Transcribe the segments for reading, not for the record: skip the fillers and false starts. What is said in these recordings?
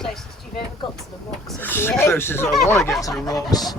closest you've ever got to the rocks. It's the closest I want to get to the rocks.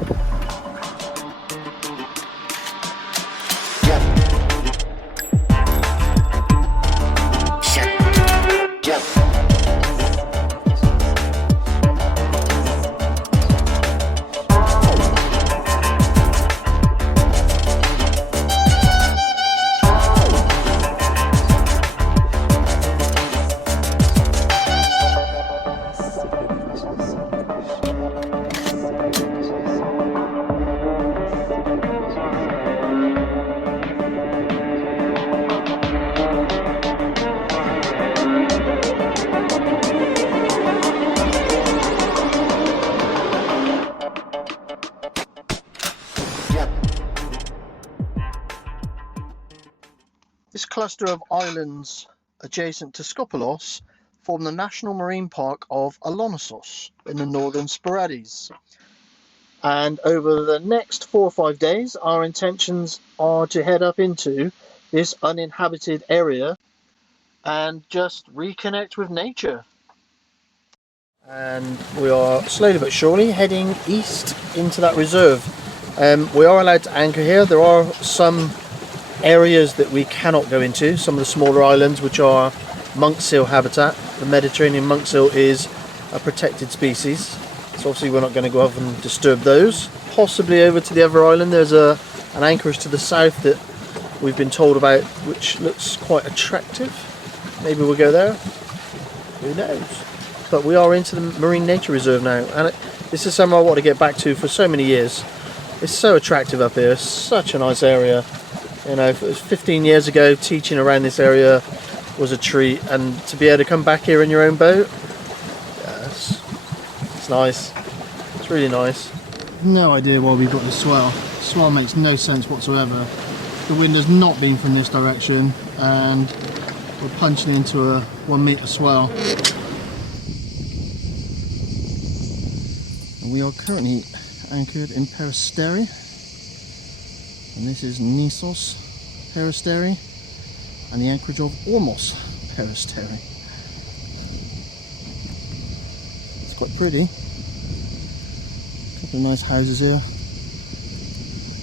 This cluster of islands adjacent to Skopelos form the National Marine Park of Outer in the Northern Sporades. And over the next 4 or 5 days, our intentions are to head up into this uninhabited area and just reconnect with nature. And we are slowly but surely heading east into that reserve. We are allowed to anchor here. There are some areas that we cannot go into, some of the smaller islands which are monk seal habitat. The Mediterranean monk seal is a protected species, so obviously we're not going to go up and disturb those. Possibly over to the other island. There's an anchorage to the south that we've been told about which looks quite attractive. Maybe we'll go there, who knows. But we are into the marine nature reserve now, and this is somewhere I want to get back to for so many years. It's so attractive up here, it's such a nice area. You know, if it was 15 years ago, teaching around this area was a treat, and to be able to come back here in your own boat, yes, it's nice. It's really nice. No idea why we've got the swell. Swell makes no sense whatsoever. The wind has not been from this direction, and we're punching into a 1 metre swell. And we are currently anchored in Peristeri. And this is Nisos Peristeri and the anchorage of Ormos Peristeri. It's quite pretty. A couple of nice houses here.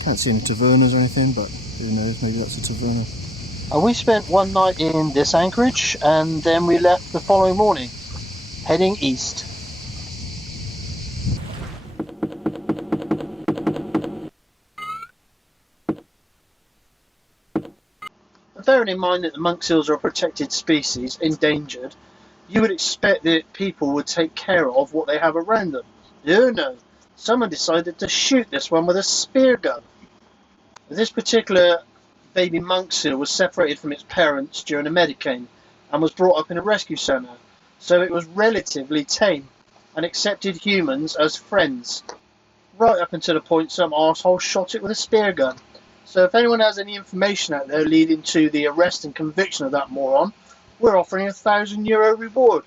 Can't see any tavernas or anything, but who knows, maybe that's a taverna. And we spent one night in this anchorage, and then we left the following morning, heading east. Bearing in mind that the monk seals are a protected species, endangered, you would expect that people would take care of what they have around them. No, someone decided to shoot this one with a spear gun. This particular baby monk seal was separated from its parents during a Aegean and was brought up in a rescue centre, so it was relatively tame and accepted humans as friends, right up until the point some arsehole shot it with a spear gun. So if anyone has any information out there leading to the arrest and conviction of that moron, we're offering a €1,000 reward.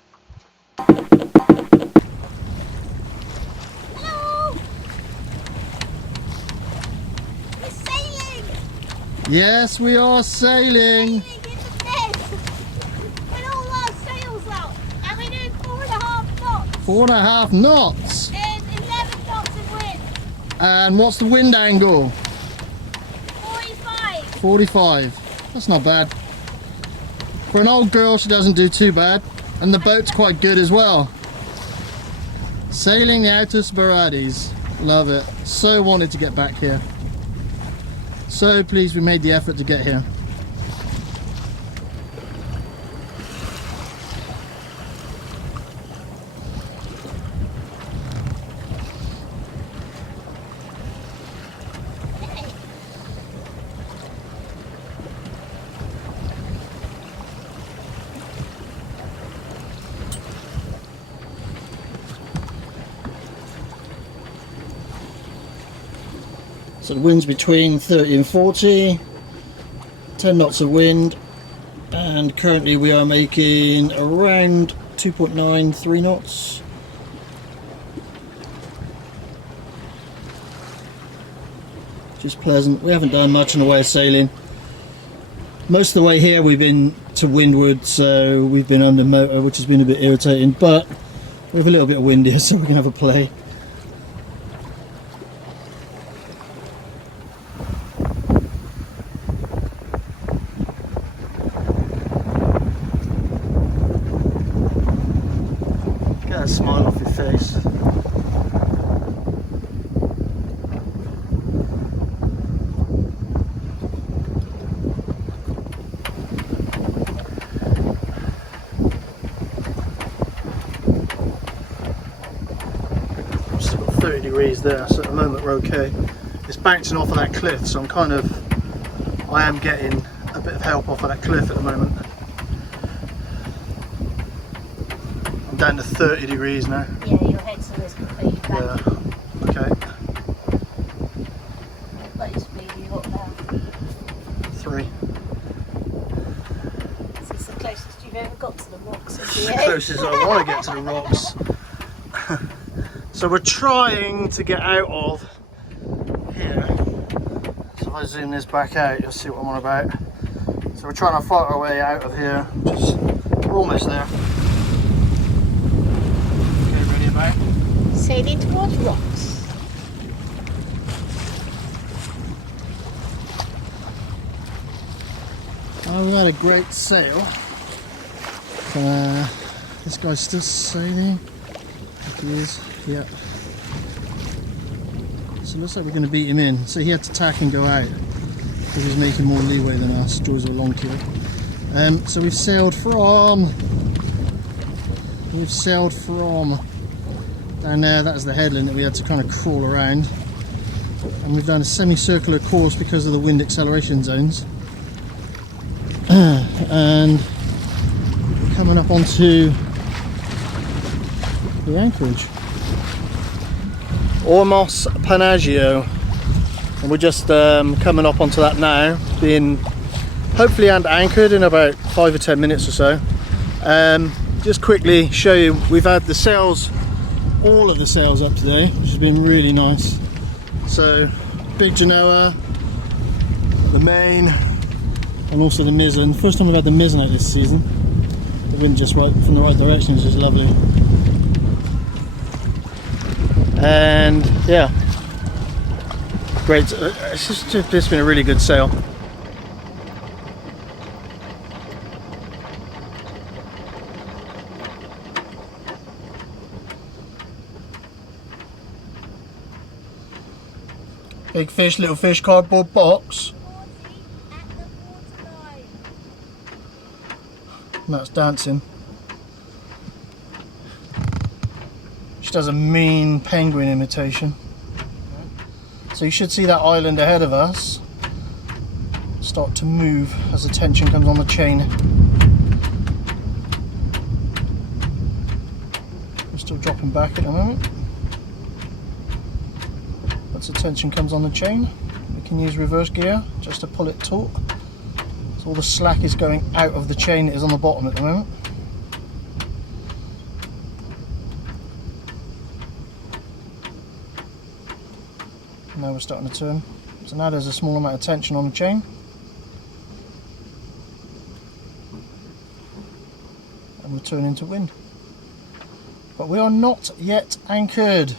Hello! We're sailing! Yes, we are sailing! Sailing in the mist! With all our sails out! And we're doing 4.5 knots! 4.5 knots! And 11 knots of wind! And what's the wind angle? 45. That's not bad. For an old girl, she doesn't do too bad. And the boat's quite good as well. Sailing the Outer Sporades. Love it. So wanted to get back here. So pleased we made the effort to get here. So the wind's between 30 and 40, 10 knots of wind, and currently we are making around 2.9, 3 knots. Just pleasant. We haven't done much in the way of sailing. Most of the way here we've been to windward, so we've been under motor, which has been a bit irritating, but with a little bit of wind here, so we can have a play. Get a smile off your face. Still got 30 degrees there, so at the moment we're okay. It's bouncing off of that cliff, so I am getting a bit of help off of that cliff at the moment. I'm down to 30 degrees now. Yeah, your head's always completely back. Yeah, okay. What speed you got now? 3. This is the closest you've ever got to the rocks, As isn't it? close as I want to get to the rocks. So we're trying to get out of here. So if I zoom this back out, you'll see what I'm on about. So we're trying to fight our way out of here. We're almost there. Okay, ready about? Sailing towards rocks. Oh, we had a great sail. This guy's still sailing. I think he is. Yep. So it looks like we're going to beat him in. So he had to tack and go out because he's making more leeway than us. Draws a long keel. So we've sailed from down there. That's the headland that we had to kind of crawl around, and we've done a semicircular course because of the wind acceleration zones. And we're coming up onto the anchorage, Ormos Panagio, and we're just coming up onto that now, being hopefully anchored in about 5 or 10 minutes or so. Just quickly show you, we've had the sails, all of the sails up today, which has been really nice. So big Genoa, the main, and also the mizzen. First time we've had the mizzen out this season. The wind just right from the right direction is just lovely. And yeah, great. It's just been a really good sail. Big fish, little fish, cardboard box. Matt's dancing. She does a mean penguin imitation. So you should see that island ahead of us start to move as the tension comes on the chain. We're still dropping back at the moment. Once the tension comes on the chain, we can use reverse gear just to pull it taut. So all the slack is going out of the chain that is on the bottom at the moment. Now we're starting to turn. So now there's a small amount of tension on the chain. And we're turning to wind. But we are not yet anchored.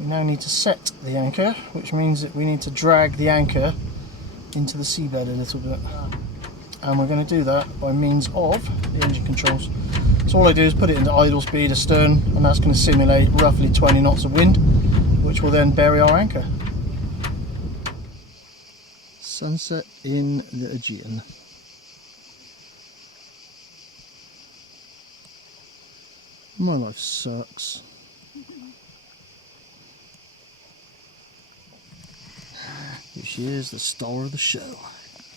We now need to set the anchor, which means that we need to drag the anchor into the seabed a little bit. And we're going to do that by means of the engine controls. So all I do is put it into idle speed astern, and that's going to simulate roughly 20 knots of wind, which will then bury our anchor. Sunset in the Aegean. My life sucks. Here she is, the star of the show.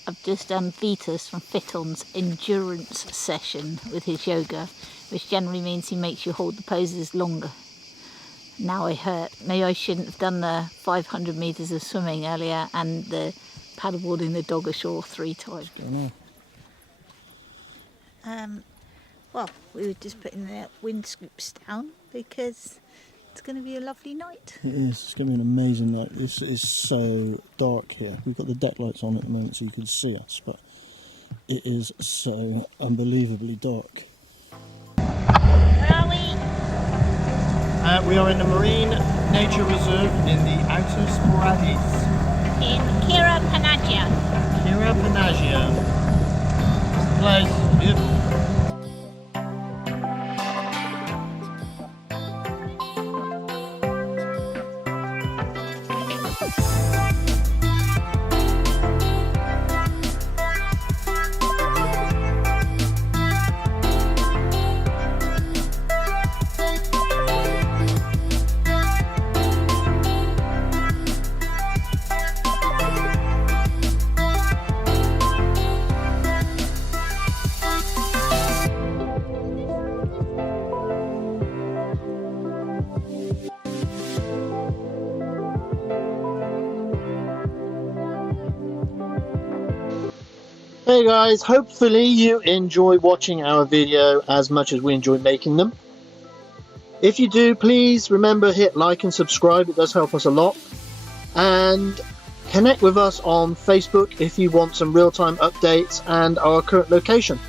I've just done Vitas from Fitton's endurance session with his yoga, which generally means he makes you hold the poses longer. Now I hurt. Maybe I shouldn't have done the 500 metres of swimming earlier and the paddleboarding the dog ashore 3 times. Well, we were just putting the wind scoops down because it's going to be a lovely night. It is. It's going to be an amazing night. This is so dark here. We've got the deck lights on at the moment so you can see us, but It is so unbelievably dark. Where are we? We are in the Marine Nature Reserve in the Outer Sporades. In Kira Panagia. Kira Panagia. Place, beautiful. Hey guys, hopefully you enjoy watching our video as much as we enjoy making them. If you do, please remember hit like and subscribe, it does help us a lot. And connect with us on Facebook if you want some real-time updates and our current location.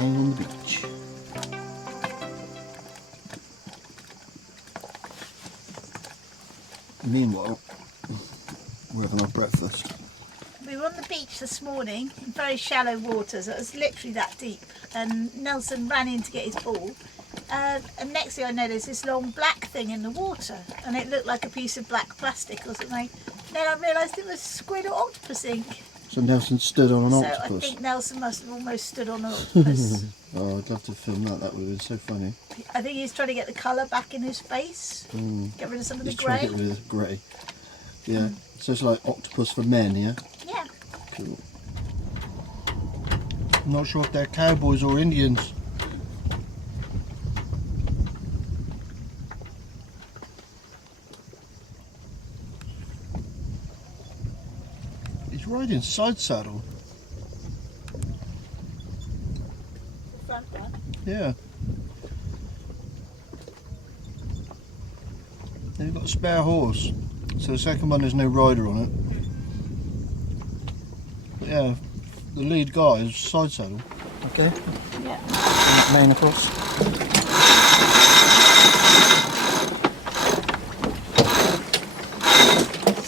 On the beach. Meanwhile, we're having our breakfast. We were on the beach this morning in very shallow waters. It was literally that deep. And Nelson ran in to get his ball. And next thing I know, there's this long black thing in the water. And it looked like a piece of black plastic or something. Then I realised it was squid or octopus ink. So Nelson stood on an So octopus. I think Nelson must have almost stood on an octopus. Oh, I'd love to film that. That would have been so funny. I think he's trying to get the colour back in his face. Get rid of some of the He's trying grey. to get rid of the grey. Yeah. So it's like octopus for men, yeah? Yeah. Cool. I'm not sure if they're cowboys or Indians. He's riding side saddle. Front one. Yeah. Then you've got a spare horse. So the second one there's no rider on it. But yeah, the lead guy is side saddle. Okay. Yeah. Main across.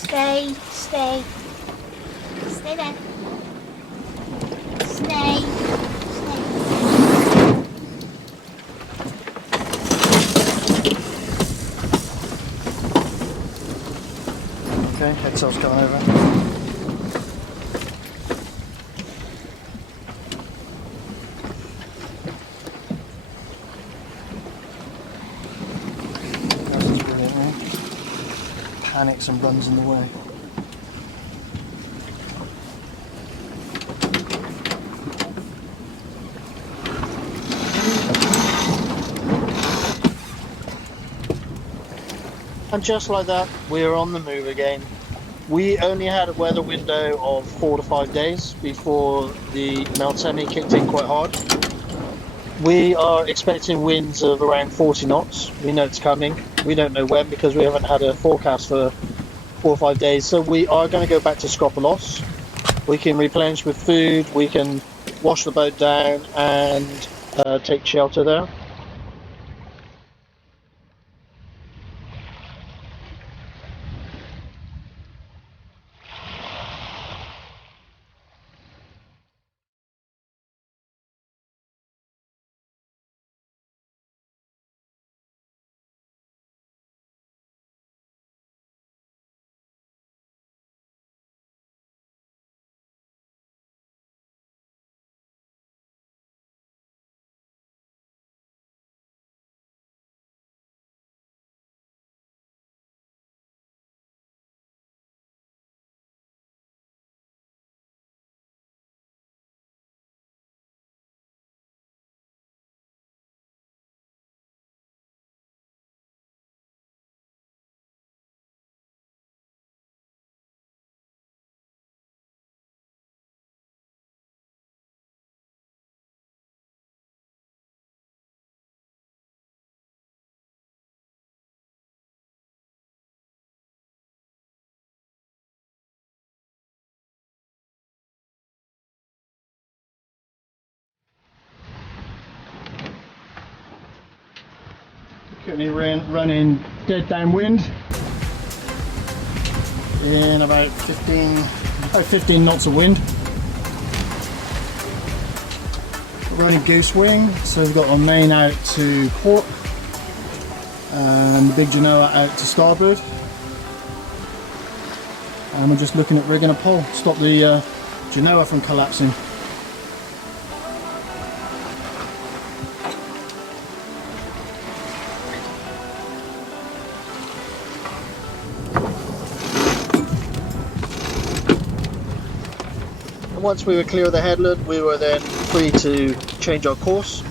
Stay, stay. Stay there. Stay. Stay. Okay, head sail's going over. That's brilliant, right? Panics and runs in the way. And just like that, we're on the move again. We only had a weather window of 4 to 5 days before the melt semi kicked in quite hard. We are expecting winds of around 40 knots. We know it's coming. We don't know when because we haven't had a forecast for 4 or 5 days. So we are going to go back to Skopelos. We can replenish with food. We can wash the boat down and take shelter there. Currently running dead downwind in about 15 knots of wind. We're running goose wing, so we've got our main out to port and the big Genoa out to starboard. And we're just looking at rigging a pole, stop the Genoa from collapsing. Once we were clear of the headland, we were then free to change our course,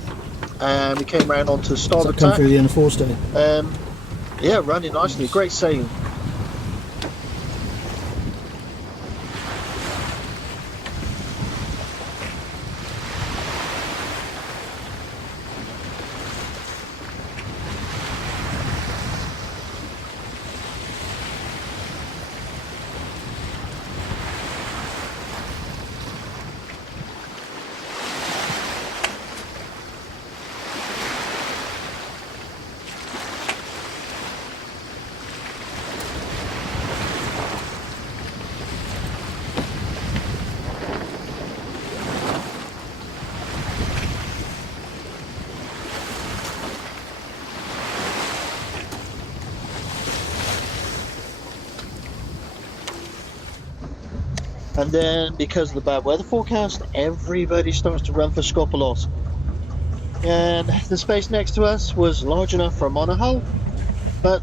and we came round onto starboard tack. Come through the inner forestay. Yeah, running nicely, great sailing. And then, because of the bad weather forecast, everybody starts to run for Skopelos. And the space next to us was large enough for a monohull, but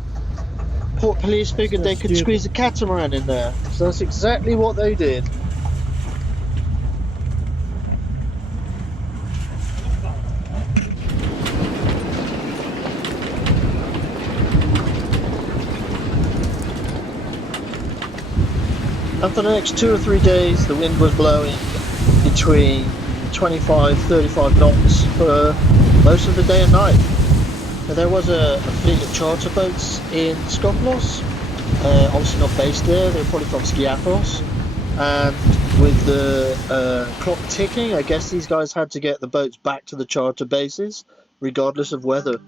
port police figured they could squeeze a catamaran in there. So that's exactly what they did. And for the next 2 or 3 days, the wind was blowing between 25-35 knots for most of the day and night. Now, there was a fleet of charter boats in Skopelos, obviously not based there, they were probably from Skiathos, and with the clock ticking. I guess these guys had to get the boats back to the charter bases, regardless of weather.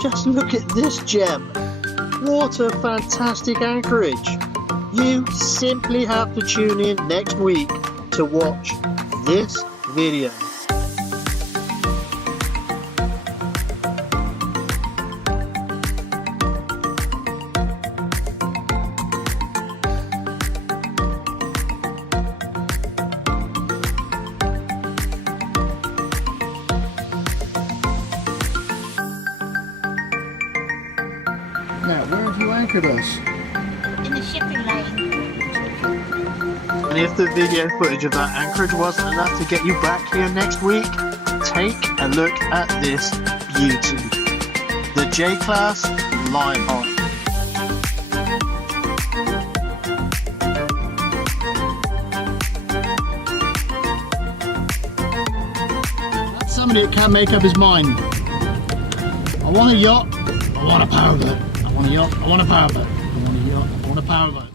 Just look at this gem. What a fantastic anchorage. You simply have to tune in next week to watch this video. Now, where have you anchored us? In the shipping lane. And if the video footage of that anchorage wasn't enough to get you back here next week, take a look at this beauty. The J-Class Lionheart. That's somebody that can't make up his mind. I want a yacht, I want a powerboat. I want a yacht, I want a powerboat. I want a yacht, I want a powerboat.